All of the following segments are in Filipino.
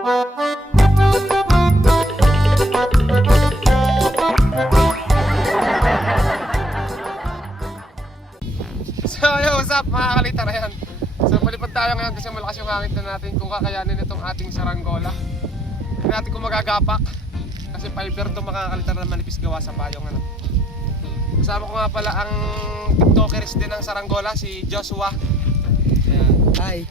So yo, what's up mga kalita na yan. So palipad tayo ngayon kasi malakas yung hangin na natin kung kakayanin itong ating saranggola. Hindi natin kung magagapak kasi fiber itong makakalita na manipis gawa sa payong ano. Kasama ko nga pala ang tiktokers din ng saranggola, si Joshua. Ayan. Hi.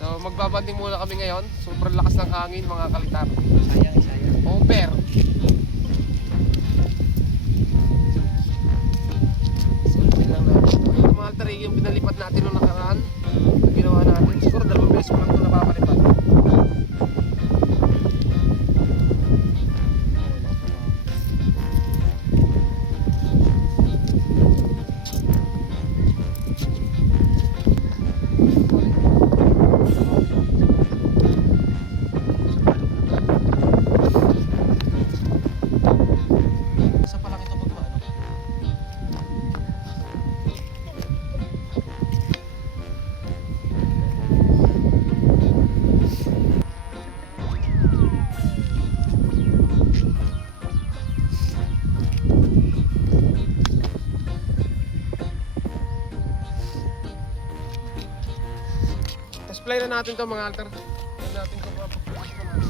So magbabanding muna kami ngayon. Super lakas ng hangin mga kalitar. Sayang. Over. Lang natin. Yung mga alter yung pinalipat natin nung nakaraan, ginawa natin. Siguro 2 beses ko lang ito napapalipat. Isa pa lang ito pagkuha, ano? Tapos play na natin to mga alter. Play natin to mga pagpulis naman.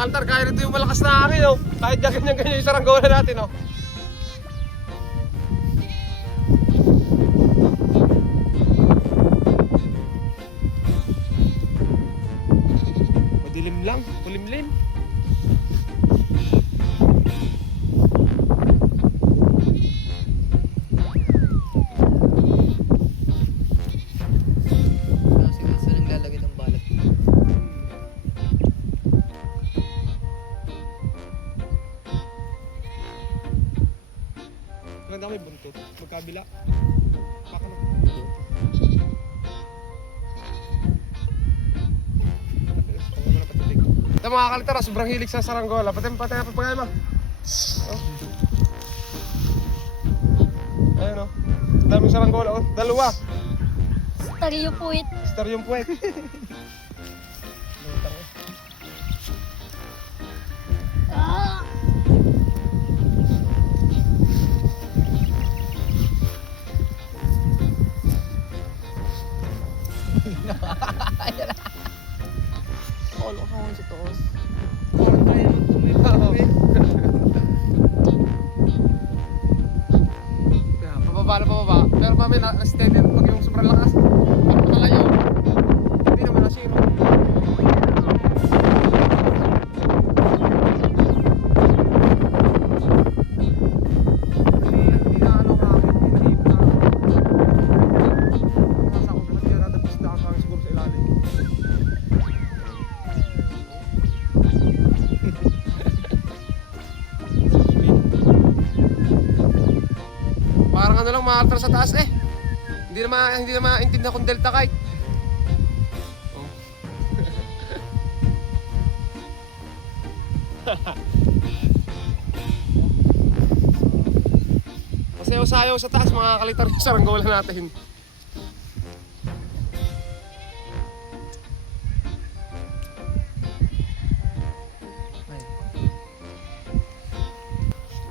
Altar, kaya nito yung malakas na hangin, oh. Kahit ganyan-ganyan yung saranggola natin, oh. Madilim lang, kulimlim. Saan naglalagay ng balag? Maganda may buntot, magkabila. Baka na. Ito mga kalitara, sobrang hilig sa saranggola. Pati na papagay mo. Oh. Ayun, oh. Daming saranggola, oh. 2. Stereo puwit. Star yung puwet. Ah! Kolo ka sa toos. Parang tayo tumay. Pababa na pababa. Pero mami, na-steady pag yung sobrang lakas. Nakalayo. Hindi naman nasino. Hindi na ano racket. Hindi na hip na. Nasa ko naman. na lang mga altar sa taas eh. Hindi na maintindihan kung delta kite. Oh. Masayaw-sayaw sa taas mga kalitar yung saranggola natin. Ay.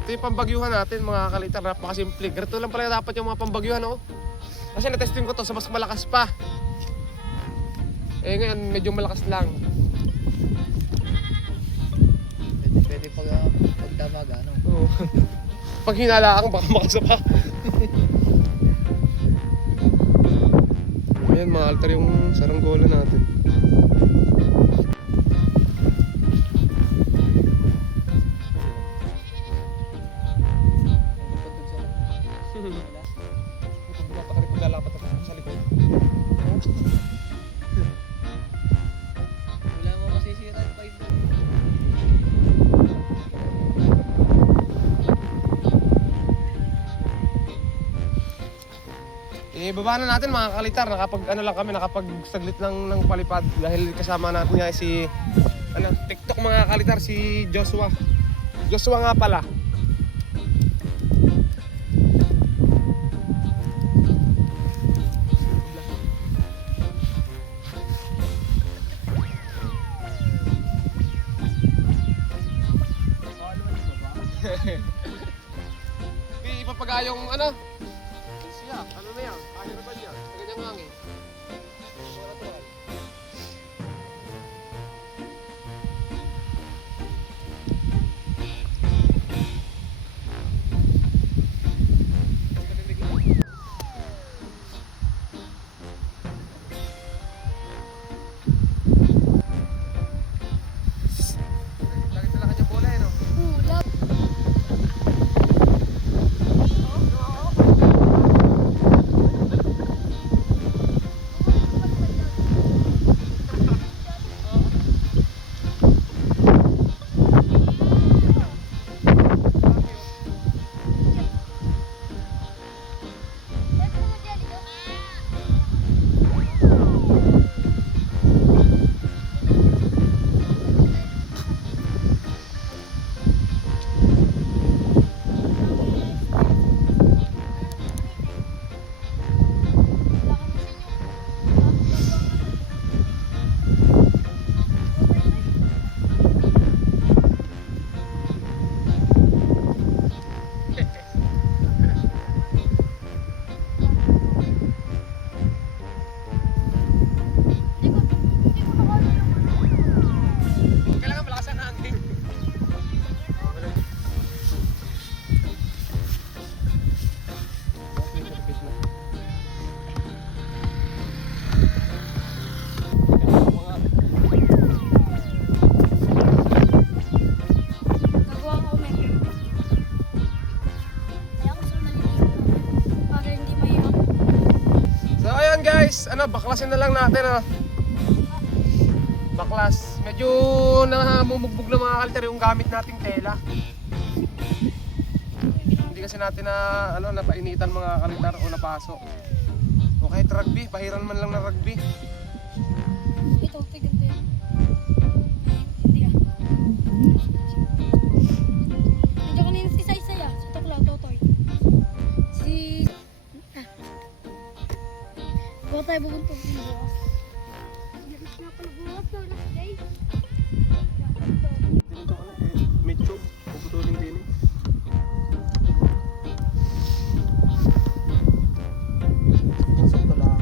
Ito yung pambagyuhan natin mga kalitar, napakasimple. Ganito lang pala dapat yung mga pambagyuhan, oh. Kasi na-testing ko to sa mas malakas pa. Eh ngayon medyo malakas lang. Pwede pagdamag, ano? Oo. Pag hinala ako baka makasa pa. Ayan mga altar yung saranggola natin. Lalapat ako sa likod. Wala mo masisira yung 5. Baba na natin mga kalitar, nakapag saglit lang ng palipad dahil kasama natin nga si TikTok mga kalitar, si Joshua. Joshua nga pala. Ipapagaya yung siya, ano na yan? Kaya na ba niya? Sa ganyang hangin. Natural. Lagi talaga niya bola no? Kailangan malakas ang hangin. Gagawa ko ulit. Kaya ako sa maliliit. Para hindi mahirap. So ayan guys, baklasin na lang natin baklas. Medyo namumugbog na mga kalitar yung gamit nating tela. Hindi kasi natin napainitan mga kalitar o napaso. O kahit rugby, pahiran man lang na rugby. Ito, tigante. Hindi ah. Medyo kanina si Saysay ah. Sa Tuklaw, Totoy. Si... Bawa tayo bubuntog ng bukas. Ganas na ako nagbukas daw na day. Medyo, puputulin din eh. Sakto lang.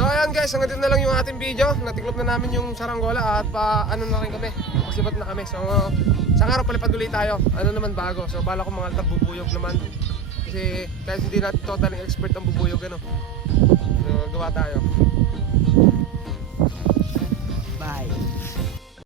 So ayan guys, hanggang dito na lang yung ating video. Natiklop na namin yung saranggola at na rin kami. Pasibat na kami. So sa araw palipad ulit tayo. Ano naman bago. So bala ko mga altar bubuyog naman. Kasi kahit hindi natin totally expert ang bubuyog, ano. So, gawa tayo.